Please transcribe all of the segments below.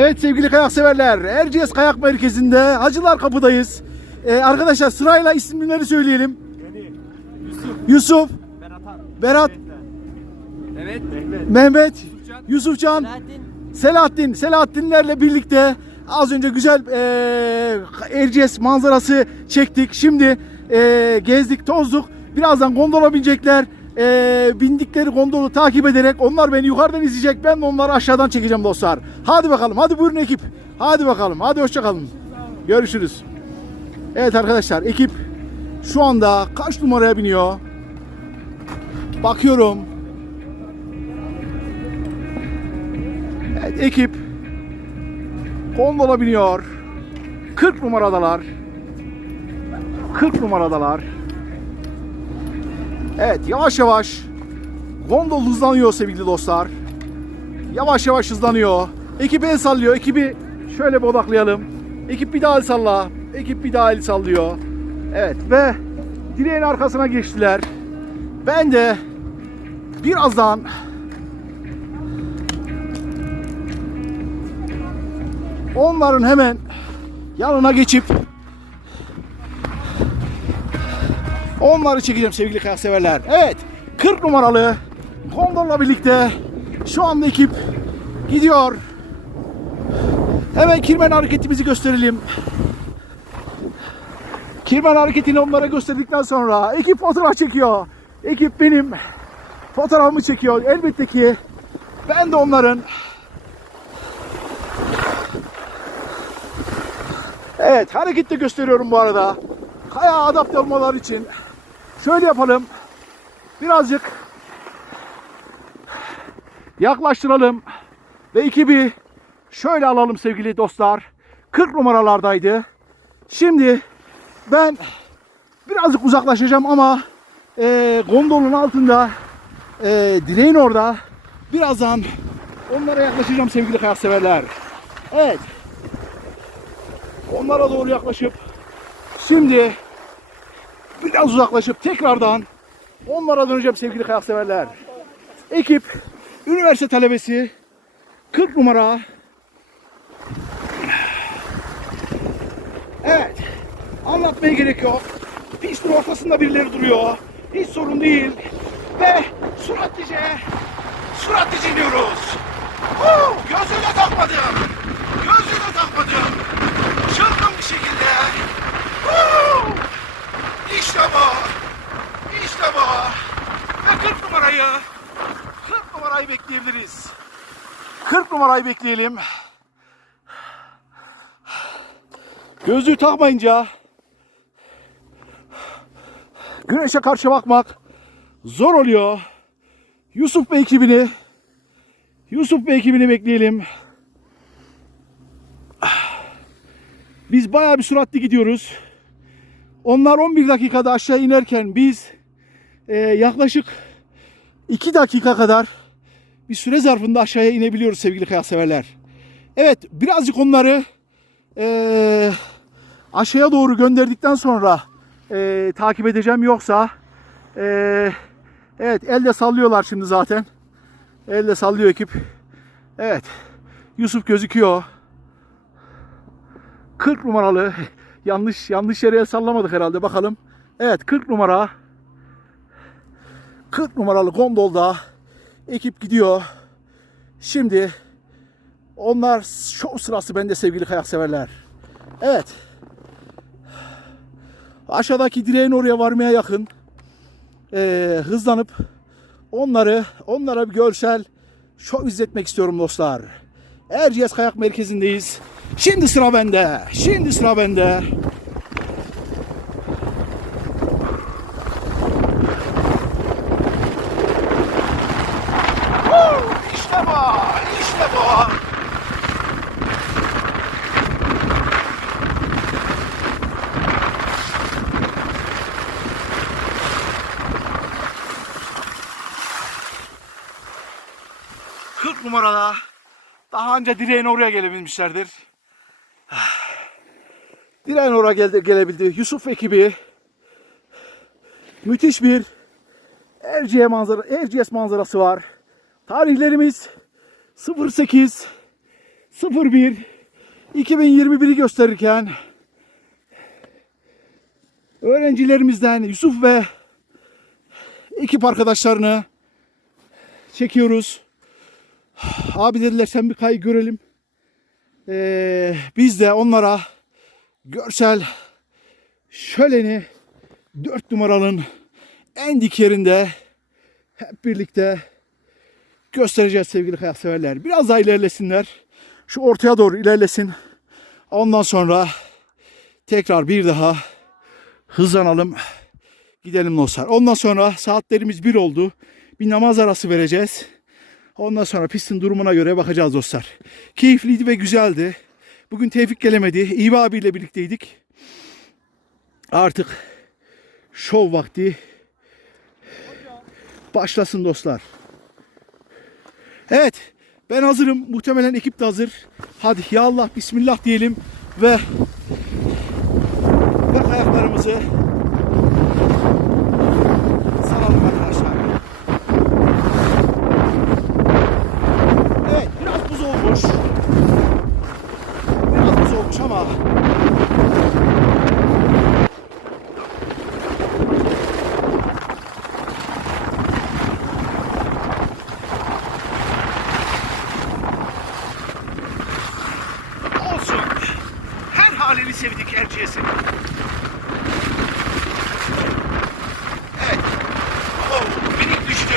Evet sevgili kayak severler, Erciyes Kayak Merkezi'nde Hacılar Kapı'dayız. Ee, arkadaşlar sırayla isimleri söyleyelim. Yusuf, Berat, Evet. Mehmet, Yusufcan, Selahattin. Selahattin. Selahattinlerle birlikte az önce güzel eee Erciyes manzarası çektik. Şimdi eee, gezdik, tozduk. Birazdan gondola binecekler. Eee, bindikleri gondolu takip ederek onlar beni yukarıdan izleyecek. Ben de onları aşağıdan çekeceğim dostlar. Hadi bakalım. Hadi buyurun ekip. Hadi bakalım. Hadi hoşçakalın. Görüşürüz. Evet arkadaşlar ekip şu anda kaç numaraya biniyor? Bakıyorum. Evet ekip gondola biniyor. 40 numaradalar. 40 numaradalar. Evet yavaş yavaş gondol hızlanıyor sevgili dostlar. Yavaş yavaş hızlanıyor. Ekip el sallıyor. Ekibi şöyle bir odaklayalım. Ekip bir daha el salla. Ekip bir daha el sallıyor. Evet ve direğin arkasına geçtiler. Ben de birazdan onların hemen yanına geçip onları çekeceğim sevgili kayak severler. Evet 40 numaralı gondolla birlikte şu anda ekip gidiyor. Hemen kirmen hareketimizi gösterelim. Kirmen hareketini onlara gösterdikten sonra ekip fotoğraf çekiyor. Ekip benim fotoğrafımı çekiyor. Elbette ki ben de onların Evet hareket de gösteriyorum bu arada. Kaya adapte olmaları için. Şöyle yapalım. Birazcık yaklaştıralım. Ve ekibi şöyle alalım sevgili dostlar. 40 numaralardaydı. Şimdi ben birazcık uzaklaşacağım ama e, gondolun altında e, direğin orada. Birazdan onlara yaklaşacağım sevgili kayak severler. Evet. Onlara doğru yaklaşıp şimdi biraz uzaklaşıp tekrardan onlara döneceğim sevgili kayak severler. Ekip üniversite talebesi 40 numara Evet. Anlatmaya gerek yok. Pistin ortasında birileri duruyor. Hiç sorun değil. Ve süratlice süratlice iniyoruz. Huu, Gözlüğü de takmadım. Gözlüğü de takmadım. Çılgın bir şekilde. Huu! İşte bu. İşte bu. Ve 40 numarayı 40 numarayı bekleyebiliriz. 40 numarayı bekleyelim. Gözlüğü takmayınca güneşe karşı bakmak zor oluyor. Yusuf Bey ekibini Yusuf Bey ekibini bekleyelim. Biz bayağı bir süratli gidiyoruz. Onlar 11 dakikada aşağı inerken biz e, yaklaşık 2 dakika kadar bir süre zarfında aşağıya inebiliyoruz sevgili kayak severler. Evet birazcık onları e, aşağıya doğru gönderdikten sonra e, takip edeceğim yoksa e, evet elde sallıyorlar şimdi zaten. Elle sallıyor ekip. Evet. Yusuf gözüküyor. 40 numaralı yanlış yanlış yere sallamadık herhalde bakalım. Evet 40 numara 40 numaralı gondolda ekip gidiyor. Şimdi onlar şov sırası bende sevgili kayak severler. Evet. Aşağıdaki direğin oraya varmaya yakın eee, hızlanıp onları onlara bir görsel şov izletmek istiyorum dostlar. Erciyes Kayak Merkezi'ndeyiz. Şimdi sıra bende. Şimdi sıra bende. İşte. Kırk numarada daha önce direğin oraya gelebilmişlerdir. Direğin oraya geldi, gelebildi. Yusuf ekibi müthiş bir Erciyes manzara, Erciyes manzarası var. Tarihlerimiz 08 01 2021'i gösterirken öğrencilerimizden Yusuf ve ekip arkadaşlarını çekiyoruz. Abi dediler sen bir kay görelim. Ee, biz de onlara görsel şöleni 4 numaralın en dik yerinde hep birlikte göstereceğiz sevgili kayak severler. Biraz daha ilerlesinler. Şu ortaya doğru ilerlesin. Ondan sonra tekrar bir daha hızlanalım. Gidelim dostlar. Ondan sonra saatlerimiz bir oldu. Bir namaz arası vereceğiz. Ondan sonra pistin durumuna göre bakacağız dostlar. Keyifliydi ve güzeldi. Bugün Tevfik gelemedi. İyi abiyle birlikteydik. Artık şov vakti başlasın dostlar. Evet ben hazırım. Muhtemelen ekip de hazır. Hadi ya Allah bismillah diyelim ve bak ayaklarımızı sevdik Erciyes'in. Evet. Oh, minik düştü.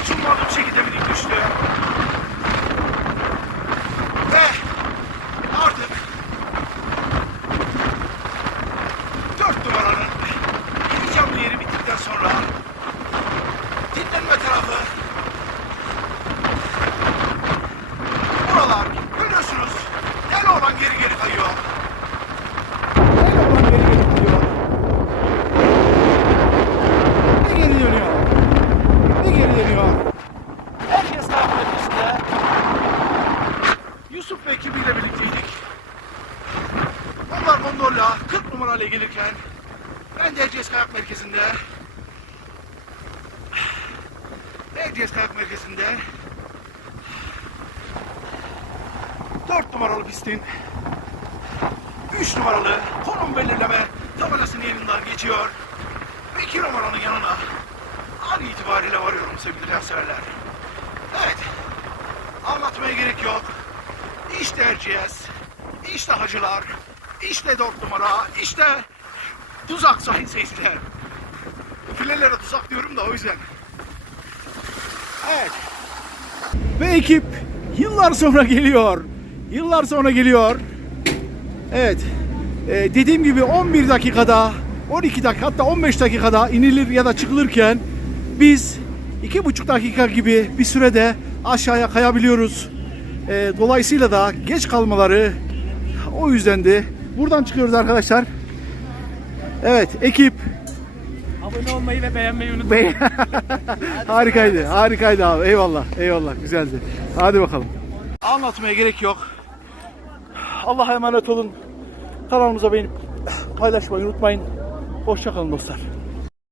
Hiç ummadığım şekilde minik düştü. Ve artık dört numaranın iki canlı yeri bittikten sonra dinlenme tarafı buralar görüyorsunuz deli olan geri geri kayıyor. Deli olan geri geri kayıyor. Bir geri dönüyor. Bir geri dönüyor. Herkes kayak merkezinde. Yusuf ve ekibiyle birlikteydik. Gondolla 40 numarayla gelirken ben de Erciyes Kayak Merkezi'nde Erciyes Kayak Merkezi'nde 4 numaralı pistin 3 numaralı konum belirleme tabelasının yanından geçiyor. Ve 2 numaranın yanına an itibariyle varıyorum sevgili severler. Evet. Anlatmaya gerek yok. İşte Erciyes. İşte Hacılar. İşte 4 numara. İşte tuzak sayın seyirciler. Filelere tuzak diyorum da o yüzden. Evet. Ve ekip yıllar sonra geliyor. Yıllar sonra geliyor. Evet. Ee, dediğim gibi 11 dakikada, 12 dakika hatta 15 dakikada inilir ya da çıkılırken biz 2,5 dakika gibi bir sürede aşağıya kayabiliyoruz. Ee, dolayısıyla da geç kalmaları o yüzdendi. Buradan çıkıyoruz arkadaşlar. Evet ekip Abone olmayı ve beğenmeyi unutmayın. Harikaydı. Harikaydı abi. Eyvallah. Eyvallah. Güzeldi. Hadi bakalım. Anlatmaya gerek yok. Allah'a emanet olun. Kanalımıza beğenip paylaşmayı unutmayın. Hoşçakalın dostlar.